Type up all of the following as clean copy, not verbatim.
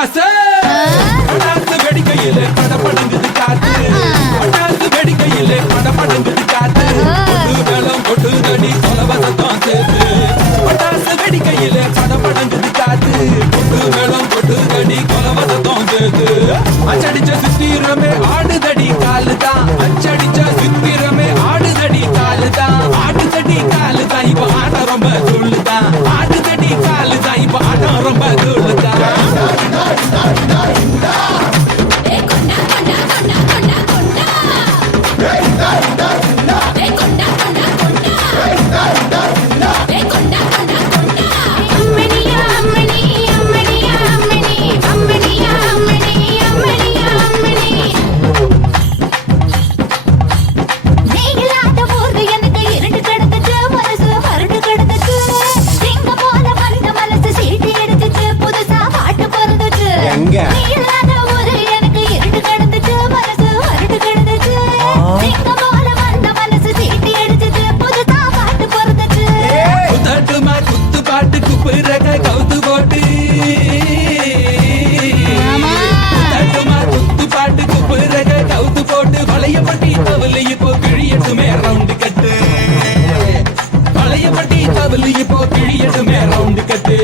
பட்டாசு பட்டாசு வெடிக்கையிலே படபடங்குது காத்து பட்டாசு வெடிக்கையிலே படபடங்குது காத்து கொட்டு மேளம் கொட்டு தடி கொலவசத்தம் சேர்த்து பட்டாசு வெடிக்கையிலே படபடங்குது காத்து கொட்டு மேளம் கொட்டு தடி கொலவசத்தம் சேர்த்து அச்சடிச்ச சித்திரமே ஆடுதடி காலுதான் அச்சடிச்ச சித்திரமே ஆடுதடி காலுதான் ஆடுதடி காலுதான் இப்ப ஆட்டம் ரொம்ப சொல்லுதான் ஆடுதடி காலுதான் இப்ப ஆட்டம் ரொம்ப சொல்லுதான் இப்போ கிழியட்டுமே ரவுண்டு கட்டு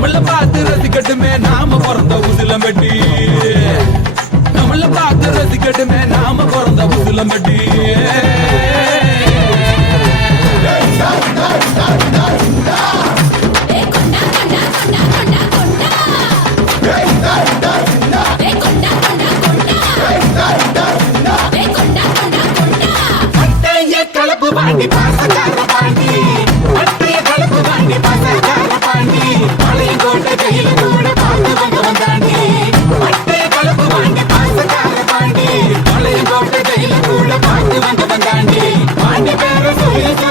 நம்மள பார்த்து ரசிக்கட்டுமே நாம பிறந்த உசிலம் பெட்டி நம்மள பார்த்து ரசிக்கட்டுமே நாம பிறந்த உசிலம் பெட்டி கலப்பு பாண்டி பாசக்கார பாண்டி கலப்பு பாண்டி பாசக்கார பாண்டி கோட்டை கையில கூட பார்த்து வந்தவன் தாண்டி பட்டை கலப்பு பாண்டி பாசக்கார பாண்டி பழைய கோட்டை கையில கூட பார்த்து வந்தவன் தாண்டி பாண்டி பேர சொல்லி